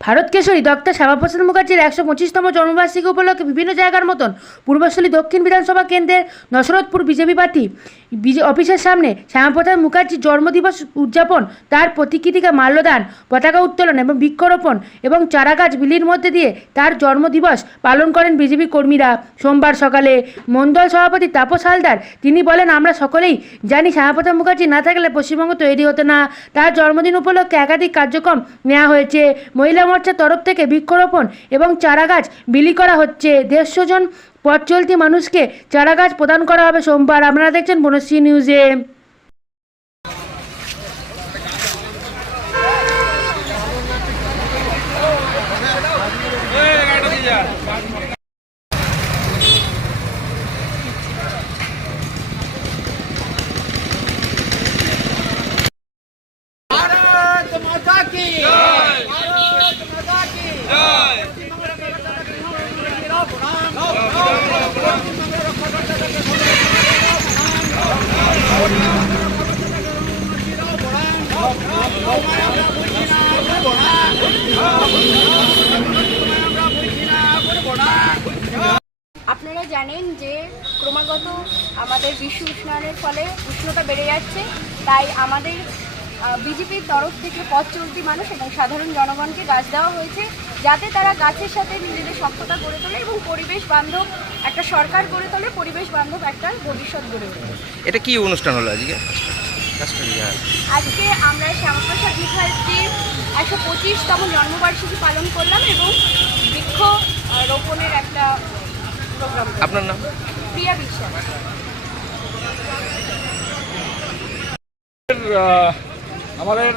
Bharat Keshari doctor Shyamaprasad মুখার্জির 125তম জন্মবার্ষিকী উপলক্ষে বিভিন্ন জায়গার মতন পূর্বস্থলী দক্ষিণ বিধানসভা কেন্দ্রের নসরতপুর বিজেপি পার্টি অফিসের সামনে শ্যামাপ্রসাদ মুখার্জির জন্মদিবস উদযাপন, তার প্রতিকৃতিকে মাল্যদান, পতাকা উত্তোলন এবং বৃক্ষরোপণ এবং চারাগাছ বিলির মধ্যে দিয়ে তার জন্মদিবস পালন করেন বিজেপি কর্মীরা। সোমবার সকালে মণ্ডল সভাপতি তাপস হালদার তিনি বলেন, আমরা সকলেই জানি শ্যামাপ্রসাদ মুখার্জি না থাকলে পশ্চিমবঙ্গ তৈরি হতো না। তার জন্মদিন উপলক্ষে একাধিক কার্যক্রম নেওয়া হয়েছে। মহিলা মোর্চার তরফ থেকে বৃক্ষরোপণ এবং চারাগাছ বিলি করা হচ্ছে। 150 জন পথ চলতি মানুষকে চারাগাছ প্রদান করা হবে সোমবার। আপনারা দেখছেন বনশ্রী নিউজে। भारत माता की जय। भारत माता की जय। আপনারা জানেন যে ক্রমাগত আমাদের বিশ্ব উষ্ণায়নের ফলে উষ্ণতা বেড়ে যাচ্ছে, তাই আমাদের বিজেপির তরফ থেকে পথ চলতি মানুষ এবং সাধারণ জনগণকে গাছ দেওয়া হয়েছে, যাতে তারা গাছের সাথে নিজেদের সখ্যতা গড়ে তোলে এবং পরিবেশ বান্ধব একটা সরকার গড়ে তোলে, পরিবেশ বান্ধব একটা ভবিষ্যৎ গড়ে তোলে। এটা কি অনুষ্ঠান হলো আজকে? আজকে আমরা শ্যামাপ্রসাদ মুখার্জির 125তম জন্মবার্ষিকী পালন করলাম এবং বৃক্ষ রোপণের একটা প্রোগ্রাম। আপনার নাম? প্রিয়া বিশ্বাস। আমাদের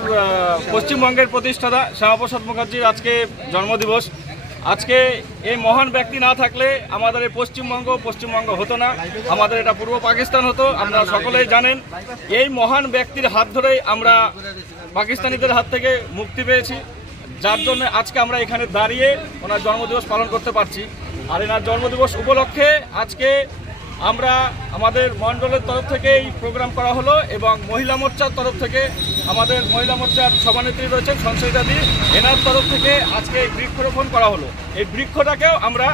পশ্চিমবঙ্গের প্রতিষ্ঠাতা শ্যামাপ্রসাদ মুখার্জির আজকে জন্মদিবস। আজকে এই মহান ব্যক্তি না থাকলে আমাদের এই পশ্চিমবঙ্গ হতো না, আমাদের এটা পূর্ব পাকিস্তান হতো। আপনারা সকলেই জানেন এই মহান ব্যক্তির হাত ধরেই আমরা পাকিস্তানিদের হাত থেকে মুক্তি পেয়েছি, যার জন্য আজকে আমরা এখানে দাঁড়িয়ে ওনার জন্মদিবস পালন করতে পারছি। আর এনার জন্মদিবস উপলক্ষে আজকে আমরা আমাদের মণ্ডলের তরফ থেকে এই প্রোগ্রাম করা হলো এবং মহিলা মোর্চার তরফ থেকে আমাদের মহিলা মোর্চার সভানেত্রী রয়েছেন সঞ্চয়িতাদি, এনার তরফ থেকে আজকে বৃক্ষরোপণ করা হলো। এই বৃক্ষটাকেও আমরা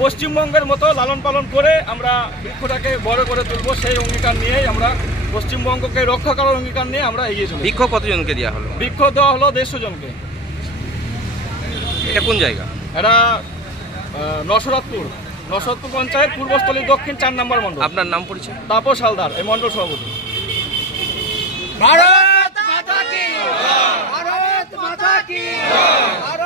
পশ্চিমবঙ্গের মতো লালন পালন করে আমরা বৃক্ষটাকে বড় করে তুলবো, সেই অঙ্গীকার নিয়েই আমরা পশ্চিমবঙ্গকে রক্ষা করার অঙ্গীকার নিয়ে আমরা এগিয়ে চলি। বৃক্ষ কতজনকে দেওয়া হলো? বৃক্ষ দেওয়া হলো 150 জনকে। এটা কোন জায়গা? এটা নসরতপুর পঞ্চায়েত, পূর্বস্থলী দক্ষিণ 4 নম্বর মণ্ডল। আপনার নাম পরিচয়? তাপস হালদার, এই মণ্ডল সভাপতি। भारत माता की जय। भारत माता की जय।